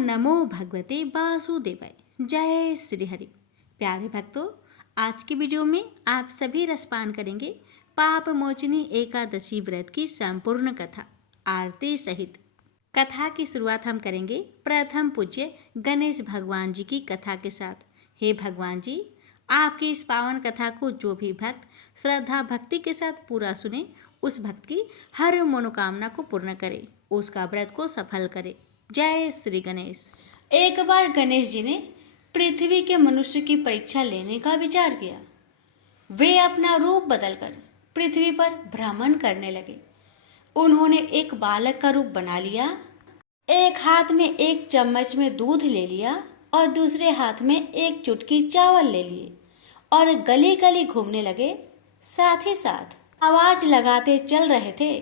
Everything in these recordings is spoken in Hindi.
नमो भगवते वासुदेवाय। जय श्री हरि। प्यारे भक्तों, आज की वीडियो में आप सभी रसपान करेंगे पाप मोचनी एकादशी व्रत की संपूर्ण कथा आरती सहित। कथा की शुरुआत हम करेंगे प्रथम पूज्य गणेश भगवान जी की कथा के साथ। हे भगवान जी, आपकी इस पावन कथा को जो भी भक्त श्रद्धा भक्ति के साथ पूरा सुने, उस भक्त की हर मनोकामना को पूर्ण करे, उसका व्रत को सफल करे। जय श्री गणेश। एक बार गणेश जी ने पृथ्वी के मनुष्य की परीक्षा लेने का विचार किया। वे अपना रूप बदलकर पृथ्वी पर भ्रमण करने लगे। उन्होंने एक बालक का रूप बना लिया। एक हाथ में एक चम्मच में दूध ले लिया और दूसरे हाथ में एक चुटकी चावल ले लिए और गली गली घूमने लगे। साथ ही साथ आवाज लगाते चल रहे थे,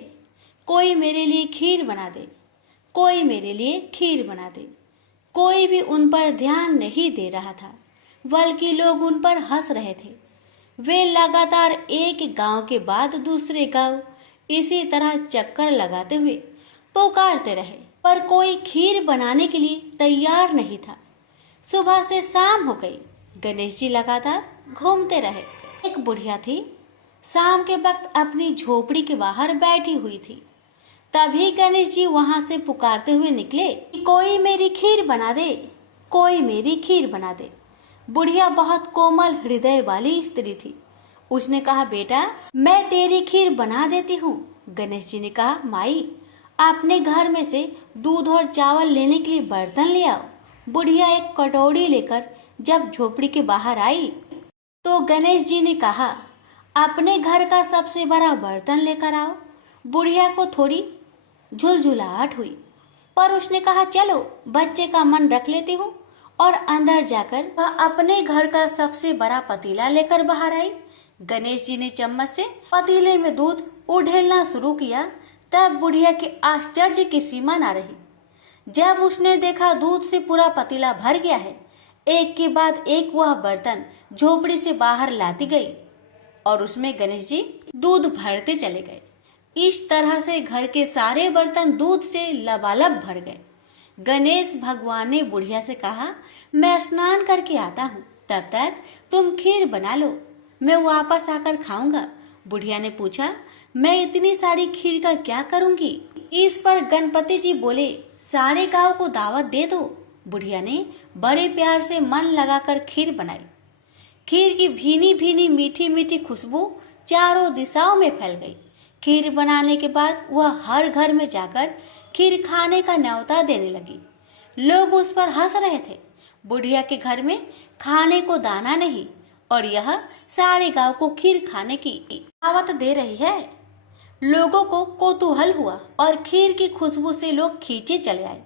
कोई मेरे लिए खीर बना दे, कोई मेरे लिए खीर बना दे। कोई भी उन पर ध्यान नहीं दे रहा था, बल्कि लोग उन पर हंस रहे थे। वे लगातार एक गांव के बाद दूसरे गांव इसी तरह चक्कर लगाते हुए पुकारते रहे, पर कोई खीर बनाने के लिए तैयार नहीं था। सुबह से शाम हो गई, गणेश जी लगातार घूमते रहे। एक बुढ़िया थी, शाम के वक्त अपनी झोपड़ी के बाहर बैठी हुई थी। तभी गणेश जी वहां से पुकारते हुए निकले कि कोई मेरी खीर बना दे, कोई मेरी खीर बना दे। बुढ़िया बहुत कोमल हृदय वाली स्त्री थी। उसने कहा, बेटा मैं तेरी खीर बना देती हूँ। गणेश जी ने कहा, माई अपने घर में से दूध और चावल लेने के लिए बर्तन ले आओ। बुढ़िया एक कटोरी लेकर जब झोपड़ी के बाहर आई तो गणेश जी ने कहा, अपने घर का सबसे बड़ा बर्तन लेकर आओ। बुढ़िया को थोड़ी झुलझुलाहट हुई, पर उसने कहा, चलो बच्चे का मन रख लेती हूँ। और अंदर जाकर वह अपने घर का सबसे बड़ा पतीला लेकर बाहर आई। गणेश जी ने चम्मच से पतीले में दूध उड़ेलना शुरू किया। तब बुढ़िया के आश्चर्य की सीमा न रही। जब उसने देखा दूध से पूरा पतीला भर गया है, एक के बाद एक वह बर्तन झोपड़ी से बाहर लाती गई और उसमें गणेश जी दूध भरते चले गए। इस तरह से घर के सारे बर्तन दूध से लबालब भर गए। गणेश भगवान ने बुढ़िया से कहा, मैं स्नान करके आता हूँ, तब तक तुम खीर बना लो, मैं वापस आकर खाऊंगा। बुढ़िया ने पूछा, मैं इतनी सारी खीर का क्या करूंगी? इस पर गणपति जी बोले, सारे गांव को दावत दे दो। बुढ़िया ने बड़े प्यार से मन लगाकर खीर बनाई। खीर की भीनी भीनी मीठी मीठी खुशबू चारों दिशाओं में फैल गई। खीर बनाने के बाद वह हर घर में जाकर खीर खाने का न्योता देने लगी। लोग उस पर हंस रहे थे। बुढ़िया के घर में खाने को दाना नहीं और यह सारे गांव को खीर खाने की दावत दे रही है। लोगों को कौतूहल हुआ और खीर की खुशबू से लोग खींचे चले आए।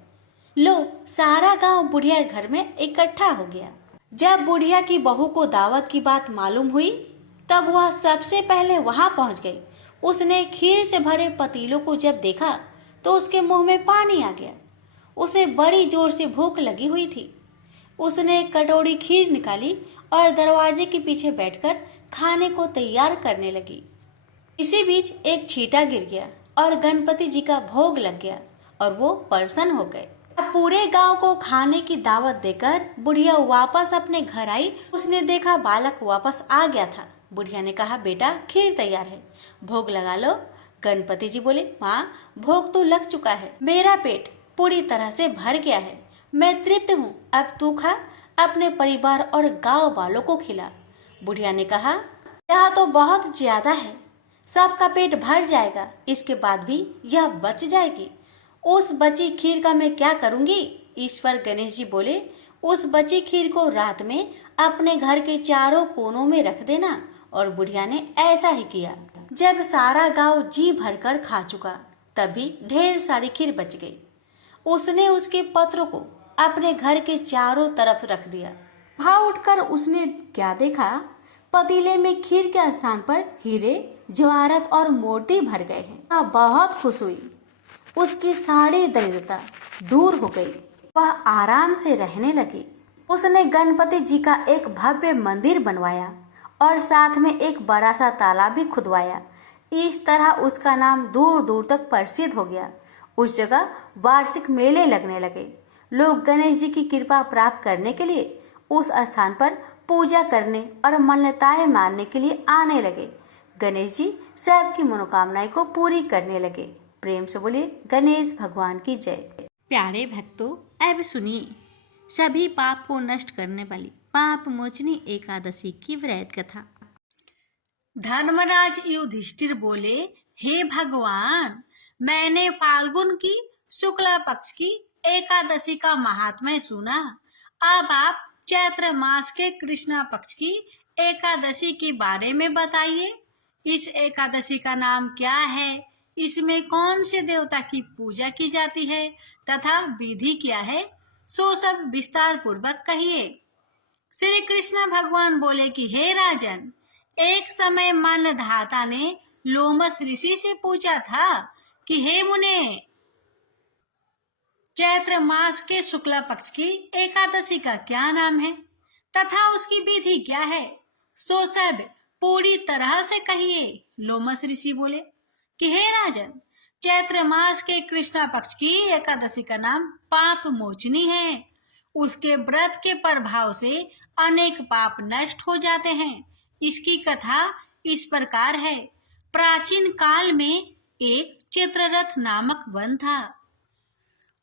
सारा गांव बुढ़िया के घर में इकट्ठा हो गया। जब बुढ़िया की बहू को दावत की बात मालूम हुई, तब वह सबसे पहले वहां पहुंच गई। उसने खीर से भरे पतीलों को जब देखा तो उसके मुंह में पानी आ गया। उसे बड़ी जोर से भूख लगी हुई थी। उसने एक कटोरी खीर निकाली और दरवाजे के पीछे बैठकर खाने को तैयार करने लगी। इसी बीच एक छींटा गिर गया और गणपति जी का भोग लग गया और वो प्रसन्न हो गए। अब पूरे गांव को खाने की दावत देकर बुढ़िया वापस अपने घर आई। उसने देखा बालक वापस आ गया था। बुढ़िया ने कहा, बेटा खीर तैयार है, भोग लगा लो। गणपति जी बोले, माँ भोग तो लग चुका है, मेरा पेट पूरी तरह से भर गया है, मैं तृप्त हूँ, अब तू खा, अपने परिवार और गांव वालों को खिला। बुढ़िया ने कहा, यह तो बहुत ज्यादा है, सबका पेट भर जाएगा, इसके बाद भी यह बच जाएगी। उस बची खीर का मैं क्या करूंगी? ईश्वर गणेश जी बोले, उस बची खीर को रात में अपने घर के चारों कोनों में रख देना। और बुढ़िया ने ऐसा ही किया। जब सारा गांव जी भरकर खा चुका, तभी ढेर सारी खीर बच गई। उसने उसके पत्र को अपने घर के चारों तरफ रख दिया। वहां उठकर उसने क्या देखा? पतीले में खीर के स्थान पर हीरे, जवाहरात और मोती भर गए हैं। बहुत खुश हुई। उसकी सारी दरिद्रता दूर हो गई। वह आराम से रहने लगी। उसने गणपति जी का एक भव्य मंदिर बनवाया और साथ में एक बड़ा सा तालाब भी खुदवाया। इस तरह उसका नाम दूर दूर तक प्रसिद्ध हो गया। उस जगह वार्षिक मेले लगने लगे। लोग गणेश जी की कृपा प्राप्त करने के लिए उस स्थान पर पूजा करने और मान्यताएं मानने के लिए आने लगे। गणेश जी सबकी मनोकामनाएं को पूरी करने लगे। प्रेम से बोलिए गणेश भगवान की जय। प्यारे भक्तों, अब सुनिए सभी पाप को नष्ट करने वाली पाप मोचनी एकादशी की व्रत कथा। धर्मराज युधिष्ठिर बोले, हे भगवान, मैंने फाल्गुन की शुक्ला पक्ष की एकादशी का महात्म्य सुना। अब आप चैत्र मास के कृष्णा पक्ष की एकादशी के बारे में बताइए। इस एकादशी का नाम क्या है, इसमें कौन से देवता की पूजा की जाती है तथा विधि क्या है, सो सब विस्तार पूर्वक कहिए। श्री कृष्ण भगवान बोले कि हे राजन, एक समय मनधाता ने लोमस ऋषि से पूछा था कि हे मुने, चैत्र मास के शुक्ला पक्ष की एकादशी का क्या नाम है तथा उसकी विधि क्या है, सो सब पूरी तरह से कहिए। लोमस ऋषि बोले कि हे राजन, चैत्र मास के कृष्णा पक्ष की एकादशी का नाम पाप मोचनी है। उसके व्रत के प्रभाव से अनेक पाप नष्ट हो जाते हैं। इसकी कथा इस प्रकार है। प्राचीन काल में एक चित्ररथ नामक वन था।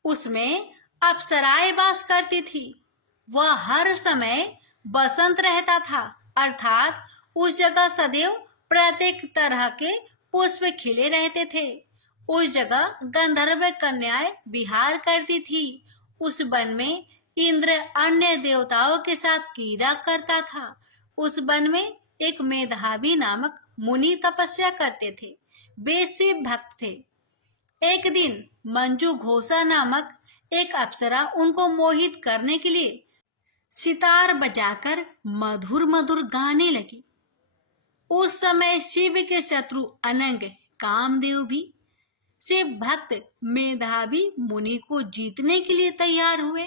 उसमें अप्सराएं वास करती थी। वह हर समय बसंत रहता था, अर्थात उस जगह सदैव प्रत्येक तरह के पुष्प खिले रहते थे। उस जगह गंधर्व कन्याएं विहार करती थी। उस वन में इंद्र अन्य देवताओं के साथ क्रीड़ा करता था। उस वन में एक मेधावी नामक मुनि तपस्या करते थे। वे शिव भक्त थे। एक दिन मंजू घोषा नामक एक अप्सरा उनको मोहित करने के लिए सितार बजाकर मधुर मधुर गाने लगी। उस समय शिव के शत्रु अनंग कामदेव भी शिव भक्त मेधावी मुनि को जीतने के लिए तैयार हुए।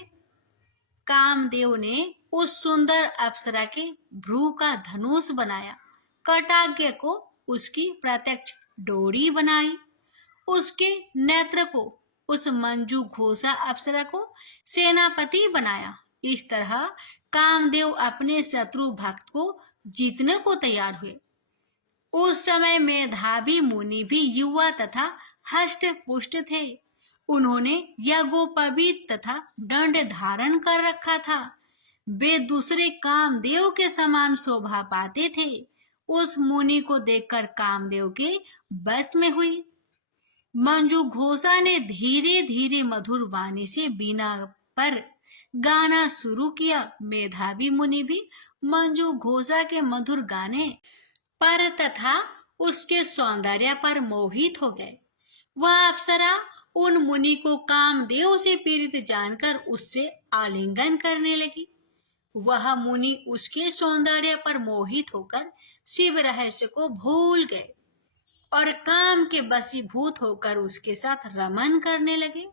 कामदेव ने उस सुंदर अप्सरा के भ्रू का धनुष बनाया, कटाज्ञ को उसकी प्रत्यक्ष डोरी बनाई, उसके नेत्र को, उस मंजू घोषा अप्सरा को सेनापति बनाया। इस तरह कामदेव अपने शत्रु भक्त को जीतने को तैयार हुए। उस समय मेधावी मुनि भी युवा तथा हष्ट पुष्ट थे। उन्होंने यज्ञोपवीत तथा दंड धारण कर रखा था। वे दूसरे कामदेव के समान शोभा पाते थे। उस मुनि को देखकर कामदेव के बस में हुई। मंजू घोषा ने धीरे धीरे मधुर वाणी से वीणा पर गाना शुरू किया। मेधावी मुनि भी मंजू घोषा के मधुर गाने पर तथा उसके सौंदर्य पर मोहित हो गए। वह अप्सरा उन मुनि को कामदेव से पीड़ित जानकर उससे आलिंगन करने लगी। वह मुनि उसके सौंदर्य पर मोहित होकर शिव रहस्य को भूल गए और काम के वशीभूत होकर उसके साथ रमन करने लगे।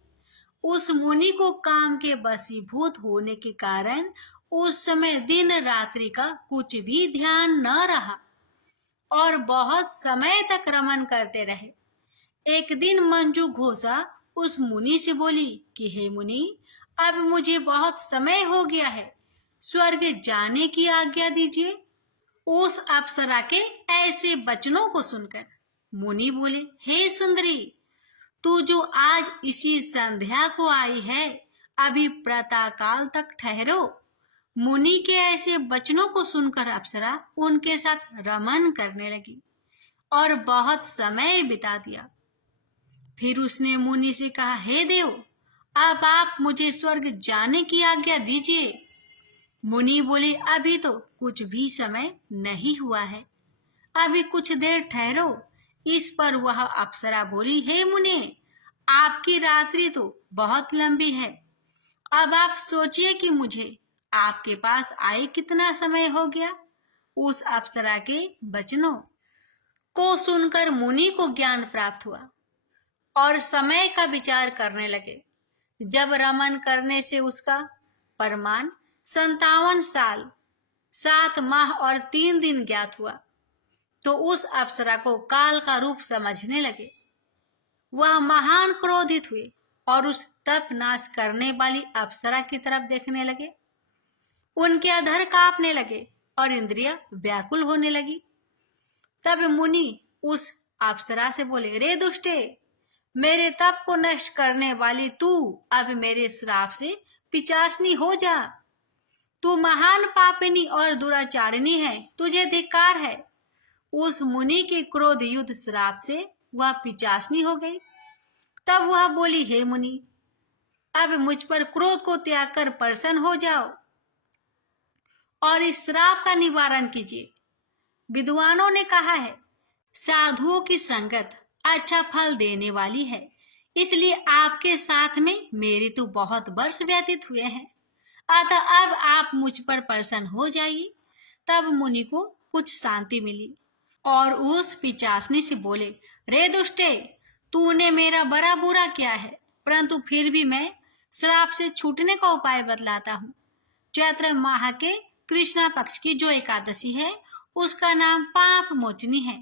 उस मुनि को काम के वशीभूत होने के कारण उस समय दिन रात्रि का कुछ भी ध्यान न रहा और बहुत समय तक रमन करते रहे। एक दिन मंजू घोषा उस मुनि से बोली कि हे मुनि, अब मुझे बहुत समय हो गया है, स्वर्ग जाने की आज्ञा दीजिए। उस अप्सरा के ऐसे वचनों को सुनकर मुनि बोले, हे सुंदरी, तू जो आज इसी संध्या को आई है, अभी प्रातःकाल तक ठहरो। मुनि के ऐसे वचनों को सुनकर अप्सरा उनके साथ रमन करने लगी और बहुत समय बिता दिया। फिर उसने मुनि से कहा, हे देव, अब आप मुझे स्वर्ग जाने की आज्ञा दीजिए। मुनि बोले, अभी तो कुछ भी समय नहीं हुआ है, अभी कुछ देर ठहरो। इस पर वह अप्सरा बोली, हे मुनि, आपकी रात्रि तो बहुत लंबी है। अब आप सोचिए कि मुझे आपके पास आए कितना समय हो गया। उस अप्सरा के वचनों को सुनकर मुनि को ज्ञान प्राप्त हुआ और समय का विचार करने लगे। जब रमन करने से उसका प्रमाण 57 साल 7 माह और 3 दिन ज्ञात हुआ, तो उस अप्सरा को काल का रूप समझने लगे। वह महान क्रोधित हुए और उस तप नाश करने वाली अप्सरा की तरफ देखने लगे। उनके अधर कांपने लगे और इंद्रियां व्याकुल होने लगी। तब मुनि उस अप्सरा से बोले, रे दुष्टे, मेरे तप को नष्ट करने वाली तू अब मेरे श्राप से पिचासनी हो जा। तू महान पापिनी और दुराचारिणी है, तुझे धिक्कार है। उस मुनि के क्रोध युद्ध श्राप से वह पिचासनी हो गई। तब वह बोली, हे मुनि, अब मुझ पर क्रोध को त्याग कर प्रसन्न हो जाओ और इस श्राप का निवारण कीजिए। विद्वानों ने कहा है, साधुओं की संगत अच्छा फल देने वाली है, इसलिए आपके साथ में मेरे तो बहुत वर्ष व्यतीत हुए हैं, अतः अब आप मुझ पर प्रसन्न हो जाइए। तब मुनि को कुछ शांति मिली और उस पिचासनी से बोले, रे दुष्टे, तूने मेरा बड़ा बुरा किया है, परंतु फिर भी मैं श्राप से छूटने का उपाय बतलाता हूँ। चैत्र माह के कृष्णा पक्ष की जो एकादशी है उसका नाम पाप मोचनी है।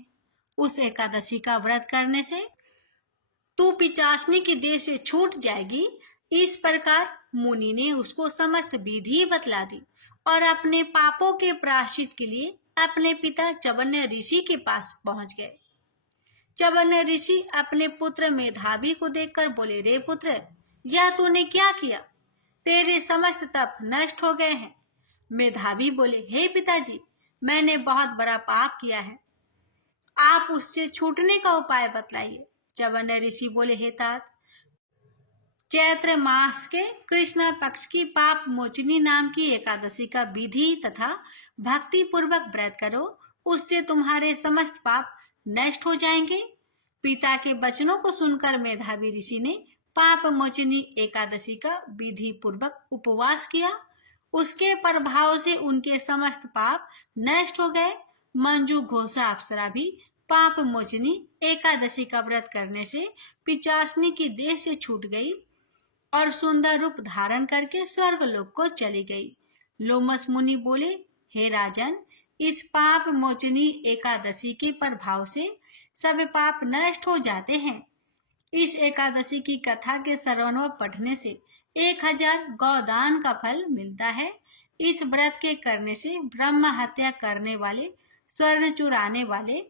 उस एकादशी का व्रत करने से तू पिचासनी की देह से छूट जाएगी। इस प्रकार मुनि ने उसको समस्त विधि बतला दी और अपने पापों के प्रायश्चित के लिए अपने पिता चवन्य ऋषि के पास पहुंच गए। चवन्य ऋषि अपने पुत्र मेधावी को देखकर बोले, रे पुत्र, यह तूने क्या किया? तेरे समस्त तप नष्ट हो गए हैं। मेधावी बोले, हे पिताजी, मैंने बहुत बड़ा पाप किया है, आप उससे छूटने का उपाय बतलाइए। चवन्य ऋषि बोले, हे तात, चैत्र मास के कृष्ण पक्ष की पाप मोचनी नाम की एकादशी का विधि तथा भक्ति पूर्वक व्रत करो, उससे तुम्हारे समस्त पाप नष्ट हो जाएंगे। पिता के वचनों को सुनकर मेधावी ऋषि ने पाप मोचनी एकादशी का विधि पूर्वक उपवास किया। उसके प्रभाव से उनके समस्त पाप नष्ट हो गए। मंजू घोषा अप्सरा भी पाप मोचनी एकादशी का व्रत करने से पिचासनी की देह से छूट गई और सुंदर रूप धारण करके स्वर्गलोक को चली गई। लोमस मुनि बोले, हे राजन, इस पाप मोचनी एकादशी के प्रभाव से सब पाप नष्ट हो जाते हैं। इस एकादशी की कथा के श्रवण व पढ़ने से 1000 गौदान का फल मिलता है। इस व्रत के करने से ब्रह्म हत्या करने वाले, स्वर्ण चुराने वाले,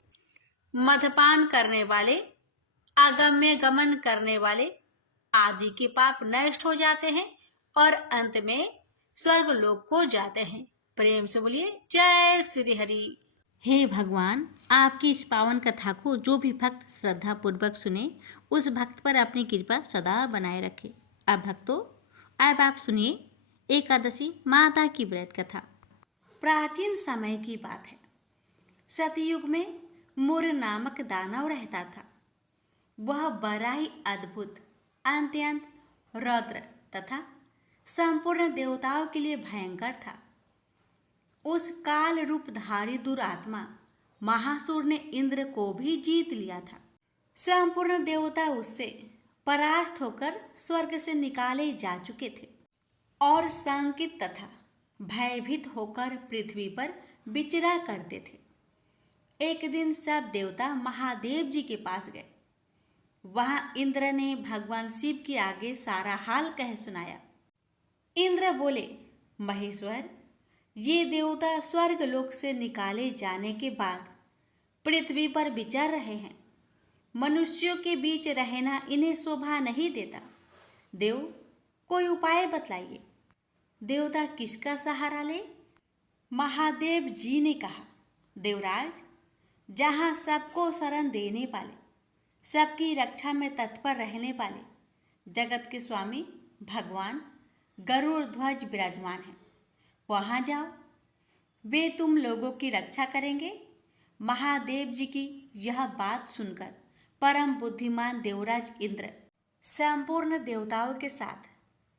मदपान करने वाले, आगम्य गमन करने वाले आदि के पाप नष्ट हो जाते हैं और अंत में स्वर्ग लोक को जाते हैं। प्रेम से बोलिए, जय श्री हरि। हे भगवान, आपकी इस पावन कथा को जो भी भक्त श्रद्धा पूर्वक सुने, उस भक्त पर अपनी कृपा सदा बनाए रखे। अब भक्तों, अब आप सुनिए एकादशी माता की व्रत कथा। प्राचीन समय की बात है। सतयुग में मुर नामक दानव रहता था। वह बड़ा ही अद्भुत, अत्यंत रौद्र तथा संपूर्ण देवताओं के लिए भयंकर था। उस काल रूपधारी दुरात्मा महासुर ने इंद्र को भी जीत लिया था। संपूर्ण देवता उससे परास्त होकर स्वर्ग से निकाले जा चुके थे और शंकित तथा भयभीत होकर पृथ्वी पर विचरा करते थे। एक दिन सब देवता महादेव जी के पास गए। वहां इंद्र ने भगवान शिव के आगे सारा हाल कह सुनाया। इंद्र बोले, महेश्वर, ये देवता स्वर्ग लोक से निकाले जाने के बाद पृथ्वी पर विचर रहे हैं। मनुष्यों के बीच रहना इन्हें शोभा नहीं देता। देव, कोई उपाय बतलाइए। देवता किसका सहारा ले? महादेव जी ने कहा, देवराज, जहाँ सबको शरण देने वाले, सबकी रक्षा में तत्पर रहने वाले जगत के स्वामी भगवान गरुड़ ध्वज विराजमान हैं, वहाँ जाओ। वे तुम लोगों की रक्षा करेंगे। महादेव जी की यह बात सुनकर परम बुद्धिमान देवराज इंद्र संपूर्ण देवताओं के साथ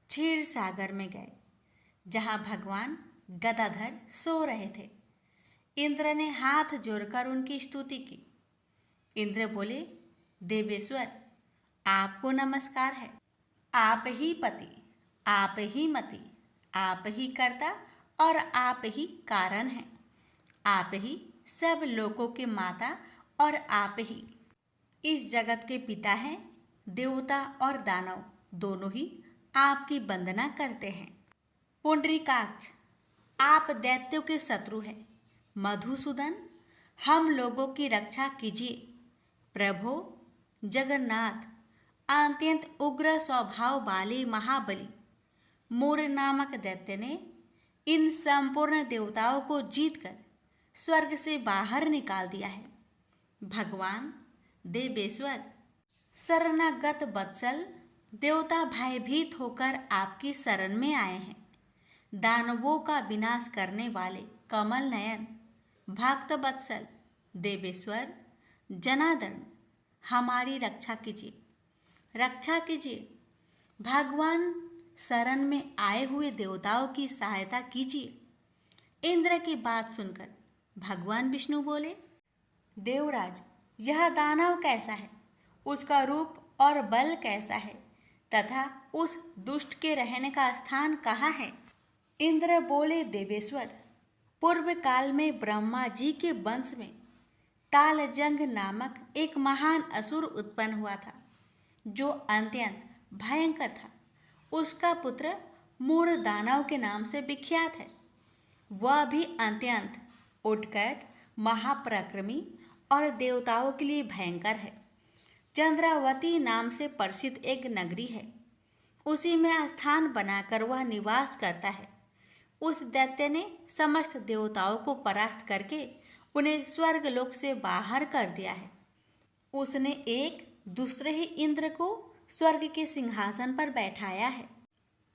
क्षीर सागर में गए, जहाँ भगवान गदाधर सो रहे थे। इंद्र ने हाथ जोड़कर उनकी स्तुति की। इंद्र बोले, देवेश्वर, आपको नमस्कार है। आप ही पति, आप ही मति, आप ही कर्ता और आप ही कारण हैं। आप ही सब लोकों के माता और आप ही इस जगत के पिता हैं। देवता और दानव दोनों ही आपकी वंदना करते हैं। पुंडरीकाक्ष, आप दैत्यों के शत्रु हैं। मधुसूदन, हम लोगों की रक्षा कीजिए। प्रभो जगन्नाथ, अत्यंत उग्र स्वभाव वाले महाबली मूर नामक दैत्य ने इन संपूर्ण देवताओं को जीतकर स्वर्ग से बाहर निकाल दिया है। भगवान देवेश्वर, शरणागत वत्सल देवता भयभीत होकर आपकी शरण में आए हैं। दानवों का विनाश करने वाले कमल नयन भक्त वत्सल देवेश्वर जनार्दन, हमारी रक्षा कीजिए, रक्षा कीजिए। भगवान शरण में आए हुए देवताओं की सहायता कीजिए। इंद्र की बात सुनकर भगवान विष्णु बोले, देवराज, यह दानव कैसा है, उसका रूप और बल कैसा है, तथा उस दुष्ट के रहने का स्थान कहाँ है? इंद्र बोले, देवेश्वर, पूर्व काल में ब्रह्मा जी के वंश में तालजंग नामक एक महान असुर उत्पन्न हुआ था, जो अत्यंत भयंकर था। उसका पुत्र मूर दानव के नाम से विख्यात है। वह भी अत्यंत उत्कट, महापराक्रमी और देवताओं के लिए भयंकर है। चंद्रावती नाम से प्रसिद्ध एक नगरी है, उसी में स्थान बनाकर वह निवास करता है। उस दैत्य ने समस्त देवताओं को परास्त करके उन्हें स्वर्गलोक से बाहर कर दिया है। उसने एक दूसरे ही इंद्र को स्वर्ग के सिंहासन पर बैठाया है।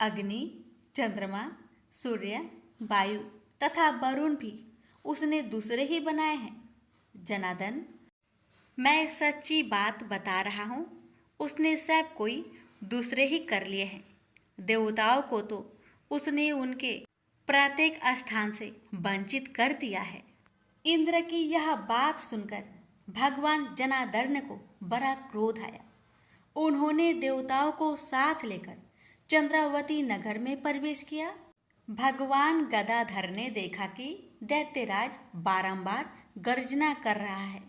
अग्नि, चंद्रमा, सूर्य, वायु तथा वरुण भी उसने दूसरे ही बनाए हैं। जनार्दन, मैं सच्ची बात बता रहा हूँ, उसने सब कोई दूसरे ही कर लिए हैं। देवताओं को तो उसने उनके प्रत्येक स्थान से वंचित कर दिया है। इंद्र की यह बात सुनकर भगवान जनार्दन को बड़ा क्रोध आया। उन्होंने देवताओं को साथ लेकर चंद्रावती नगर में प्रवेश किया। भगवान गदाधर ने देखा कि दैत्यराज बारंबार गर्जना कर रहा है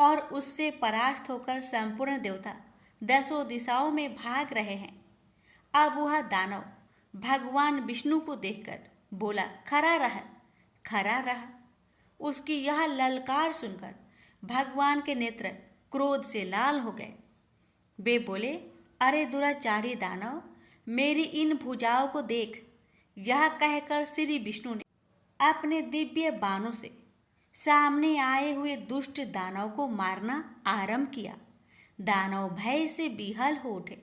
और उससे परास्त होकर संपूर्ण देवता दसों दिशाओं में भाग रहे हैं। अब वह दानव भगवान विष्णु को देखकर बोला, खड़ा रह, खड़ा रहा। उसकी यह ललकार सुनकर भगवान के नेत्र क्रोध से लाल हो गए। वे बोले, अरे दुराचारी दानव, मेरी इन भुजाओं को देख। यह कहकर श्री विष्णु ने अपने दिव्य बाणों से सामने आए हुए दुष्ट दानव को मारना आरंभ किया। दानव भय से विहल हो उठे।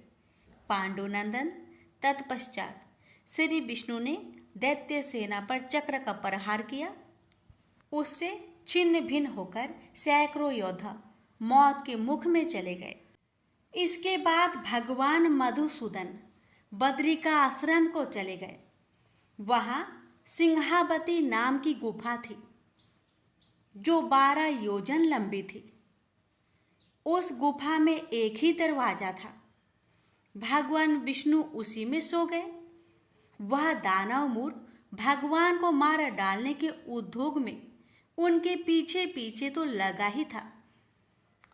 पांडुनंदन, तत्पश्चात श्री विष्णु ने दैत्य सेना पर चक्र का प्रहार किया। उससे छिन्न भिन्न होकर सैकड़ों योद्धा मौत के मुख में चले गए। इसके बाद भगवान मधुसूदन बद्रिका आश्रम को चले गए। वहाँ सिंहावती नाम की गुफा थी, जो 12 योजन लंबी थी। उस गुफा में एक ही दरवाजा था। भगवान विष्णु उसी में सो गए। वह दानव मूर भगवान को मार डालने के उद्योग में उनके पीछे पीछे तो लगा ही था।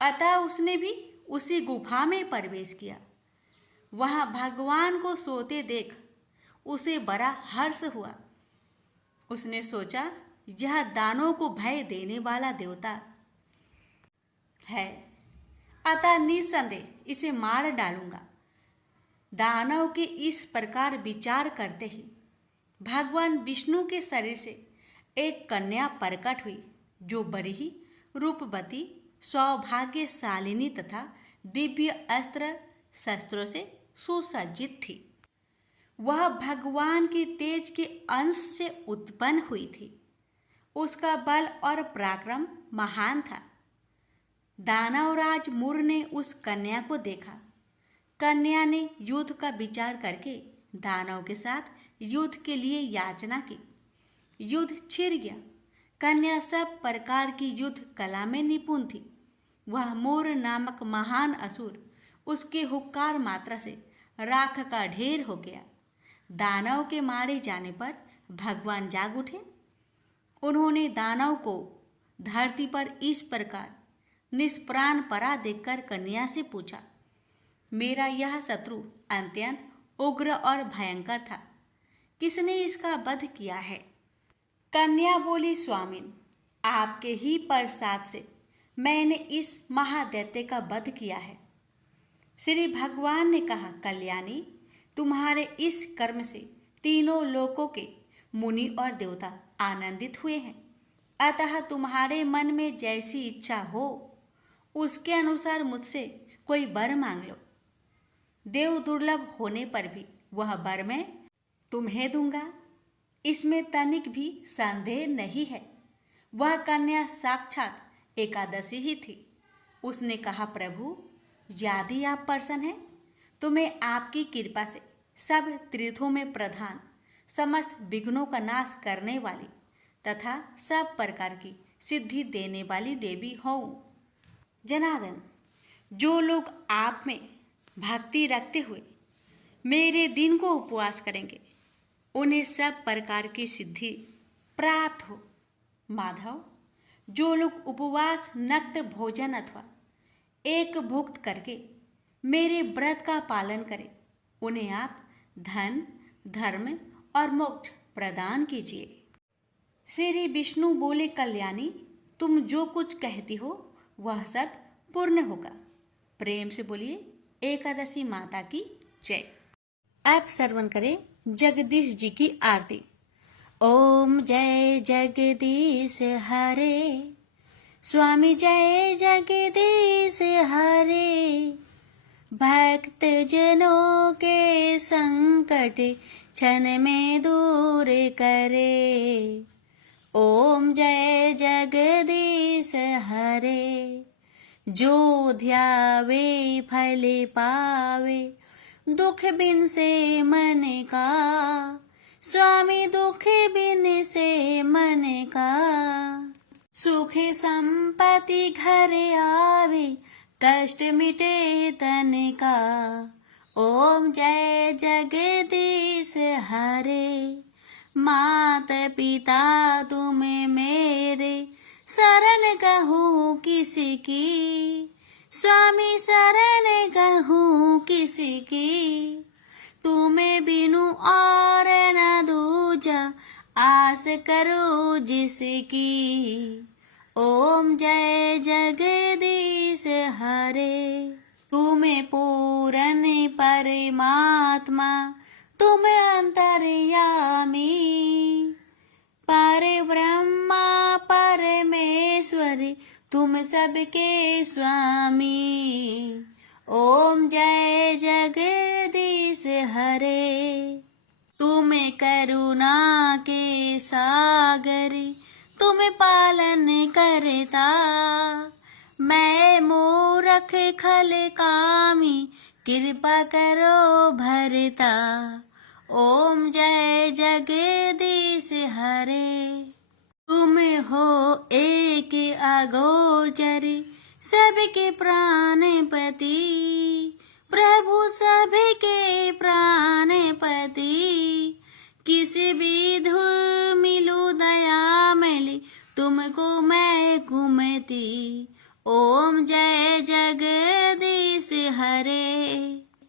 अतः उसने भी उसी गुफा में प्रवेश किया। वहां भगवान को सोते देख उसे बड़ा हर्ष हुआ। उसने सोचा, यह दानों को भय देने वाला देवता है, अतः निसंदेह इसे मार डालूंगा। दानव के इस प्रकार विचार करते ही भगवान विष्णु के शरीर से एक कन्या प्रकट हुई, जो बड़ी ही रूपवती, सौभाग्यशालिनी तथा दिव्य अस्त्र शस्त्रों से सुसज्जित थी। वह भगवान के तेज के अंश से उत्पन्न हुई थी। उसका बल और पराक्रम महान था। दानवराज मूर ने उस कन्या को देखा। कन्या ने युद्ध का विचार करके दानव के साथ युद्ध के लिए याचना की। युद्ध छिड़ गया। कन्या सब प्रकार की युद्ध कला में निपुण थी। वह मोर नामक महान असुर उसके हुक्कार मात्रा से राख का ढेर हो गया। दानव के मारे जाने पर भगवान जाग उठे। उन्होंने दानव को धरती पर इस प्रकार निष्प्राण पड़ा देखकर कन्या से पूछा, मेरा यह शत्रु अत्यंत उग्र और भयंकर था। किसने इसका वध किया है? कन्या बोली, स्वामिन, आपके ही प्रसाद से मैंने इस महादैत्य का वध किया है। श्री भगवान ने कहा, कल्याणी, तुम्हारे इस कर्म से तीनों लोकों के मुनि और देवता आनंदित हुए हैं। अतः तुम्हारे मन में जैसी इच्छा हो उसके अनुसार मुझसे कोई वर मांग लो। देव दुर्लभ होने पर भी वह वर मैं तुम्हें दूंगा, इसमें तनिक भी संदेह नहीं है। वह कन्या साक्षात एकादशी ही थी। उसने कहा, प्रभु, यदि आप प्रसन्न हैं तो मैं आपकी कृपा से सब तीर्थों में प्रधान, समस्त विघ्नों का नाश करने वाली तथा सब प्रकार की सिद्धि देने वाली देवी हूँ। जनार्दन, जो लोग आप में भक्ति रखते हुए मेरे दिन को उपवास करेंगे उन्हें सब प्रकार की सिद्धि प्राप्त हो। माधव, जो लोग उपवास, नक्त भोजन अथवा एक भुक्त करके मेरे व्रत का पालन करें उन्हें आप धन, धर्म और मोक्ष प्रदान कीजिए। श्री विष्णु बोले, कल्याणी, तुम जो कुछ कहती हो वह सब पूर्ण होगा। प्रेम से बोलिए, एकादशी माता की जय। आप श्रवण करें जगदीश जी की आरती। ओम जय जगदीश हरे, स्वामी जय जगदीश हरे। भक्त जनों के संकट क्षण में दूर करे। ओम जय जगदीश हरे। जो ध्यावे फल पावे, दुख बिन से मन का। स्वामी दुख बिन से मन का। सुख संपत्ति घर आवे, कष्ट मिटे तन का। ओम जय जगदीश हरे। मात पिता तुम मेरे, शरण कहूँ किसकी। स्वामी शरण कहूँ किसकी। तुम्हें बिनु और न दूजा, आस करो जिसकी। ओम जय जगदीश हरे। तुम्हें पूरन परमात्मा, तुम अंतर्यामी। पर ब्रह्मा परमेश्वरी, तुम सबके स्वामी। ओम जय जगदीश हरे। तुम करुणा के सागरी, तुम पालन करता। मैं मूरख खल कामी, कृपा करो भरता। ओम जय जगदीश हरे। तुम हो एक अगोचरी, सबके प्राणपति। प्रभु सबके प्राणपति। किस विधु मिलू दया मिली, तुमको मैं कुमति। ओम जय जगदीश हरे।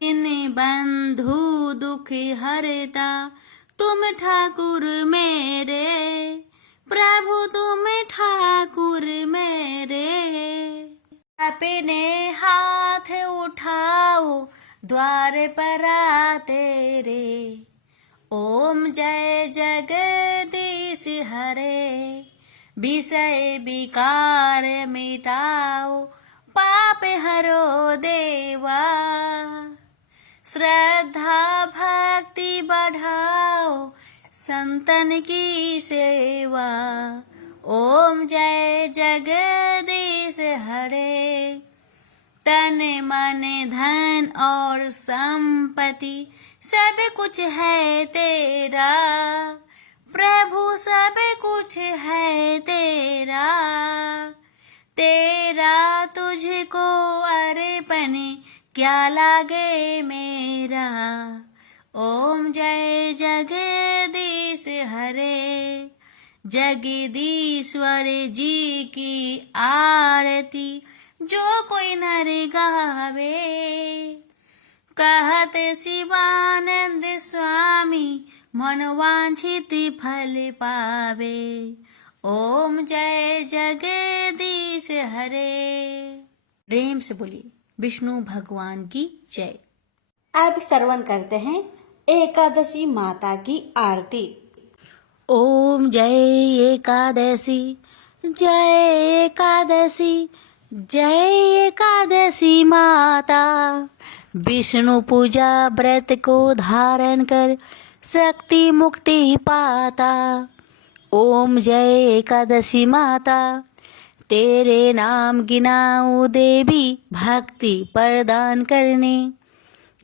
इन बंधु दुख हरता, तुम ठाकुर मेरे। प्रभु तुम ठाकुर मेरे। अपने हाथ उठाओ, द्वार पर तेरे। ओम जय जगदीश हरे। विषय विकार मिटाओ, पाप हरो देवा। श्रद्धा भक्ति बढ़ाओ, संतन की सेवा। ओम जय जगदीश हरे। तन मन धन और संपत्ति, सब कुछ है तेरा। प्रभु सब कुछ है तेरा। तेरा तुझको अर्पण क्या लागे मेरा। ओम जय जगदीश हरे। जगदीश्वर जी की आरती जो कोई नर गावे। कहते शिवानंद स्वामी मनोवांछित फल पावे। ओम जय जगदीश हरे। प्रेम से बोलिए विष्णु भगवान की जय। अब श्रवण करते हैं एकादशी माता की आरती। ओम जय एकादशी, जय एकादशी, जय एकादशी माता। विष्णु पूजा व्रत को धारण कर शक्ति मुक्ति पाता। ओम जय एकादशी माता, तेरे नाम गिनाऊं देवी भक्ति प्रदान करने।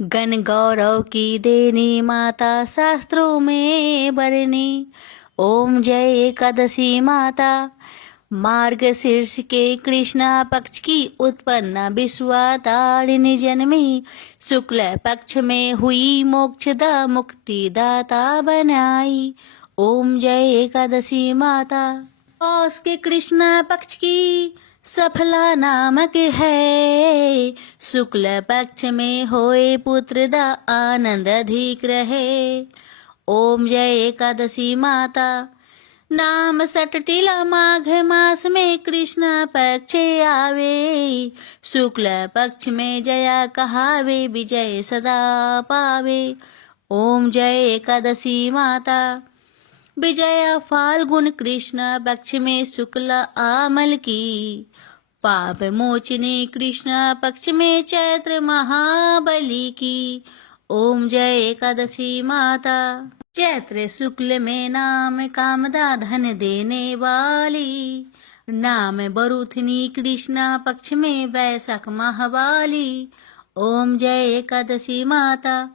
गण गौरव की देनी माता शास्त्रों में वर्णी। ओम जय एकादशी माता, मार्गशीर्ष के कृष्णा पक्ष की उत्पन्न विश्वातारिणी जन्मी। शुक्ल पक्ष में हुई मोक्षदा मुक्ति दाता बनाई। ओम जय एकादशी माता, पौष के कृष्णा पक्ष की सफला नामक है। शुक्ल पक्ष में होए पुत्र दा आनंद अधिक रहे। ओम जय एकादशी माता, नाम सटटिला माघ मास में कृष्ण पक्ष आवे। शुक्ल पक्ष में जया कहावे, विजय सदा पावे। ओम जय एकादशी माता, विजया फाल्गुन कृष्ण पक्ष में शुक्ल आमल की। पाप मोचनी कृष्ण पक्ष में चैत्र महाबली की। ओम जय एकादशी माता, चैत्र शुक्ल में नाम कामदा धन देने वाली। नाम बरूथनी कृष्ण पक्ष में वैशाख महावाली। ओम जय एकादशी माता,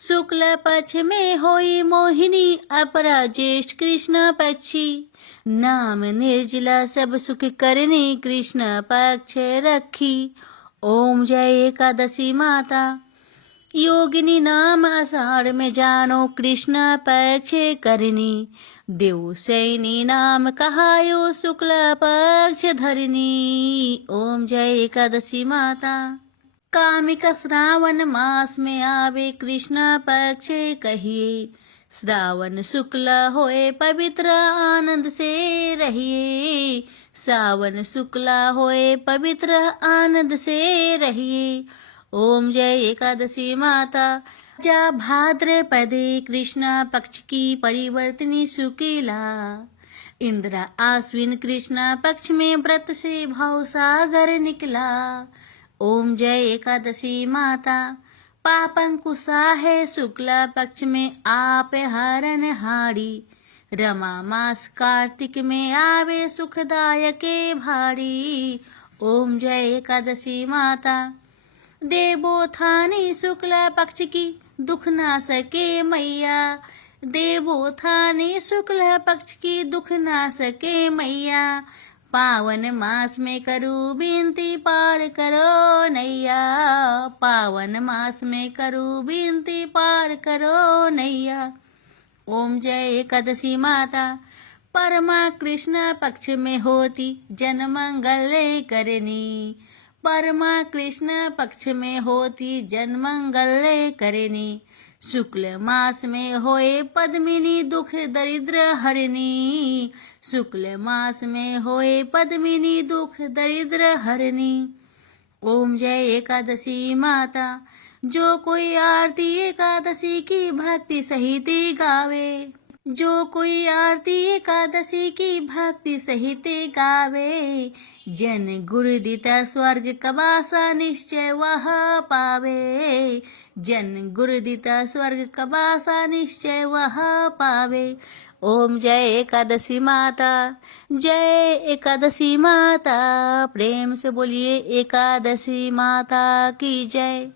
शुक्ल पक्ष में होई मोहिनी अपरा ज्येष्ठ कृष्ण पक्षी। नाम निर्जला सब सुख करने कृष्ण पक्ष रखी। ओम जय एकादशी माता, योगिनी नाम आषाढ़ में जानो कृष्ण पक्ष करनी। देव सैनी नाम कहायो शुक्ल पक्ष धरनी। ओम जय एकादशी माता, कामिका श्रावण मास में आवे कृष्ण पक्ष कहिए। श्रावण शुक्ल होए पवित्र आनंद से रहिए। सावन शुक्ल होए पवित्र आनंद से रहिए। ओम जय एकादशी माता, जा भाद्रपदे कृष्ण पक्ष की परिवर्तनी शुक्ला। इंद्र आश्विन कृष्ण पक्ष में व्रत से भाव सागर निकला। ओम जय एकादशी माता, पापंकुशा है शुक्ला पक्ष में आप हरण हारी। रमा मास कार्तिक में आवे सुखदायक भारी। ओम जय एकादशी माता, देवोत्थानी शुक्ल पक्ष की दुख ना सके मैया। देवोत्थानी शुक्ल पक्ष की दुख ना सके मैया। पावन मास में करूँ विनती पार करो नैया। पावन मास में करूँ विनती पार करो नैया। ओम जय एकादशी माता, परमा कृष्ण पक्ष में होती जन मंगल करनी। परमा कृष्ण पक्ष में होती जन मंगल करनी। शुक्ल मास में होए पद्मिनी दुख दरिद्र हरनी। शुक्ल मास में होए पद्मिनी दुख दरिद्र हरनी। ओम जय एकादशी माता, जो कोई आरती एकादशी की भक्ति सहित गावे। जो कोई आरती एकादशी की भक्ति सहित गावे। जन गुरु दिता स्वर्ग कबासा निश्चय वह पावे। जन गुरु दिता स्वर्ग कबासा निश्चय वह पावे। ओम जय एकादशी माता, जय एकादशी माता। प्रेम से बोलिए एकादशी माता की जय।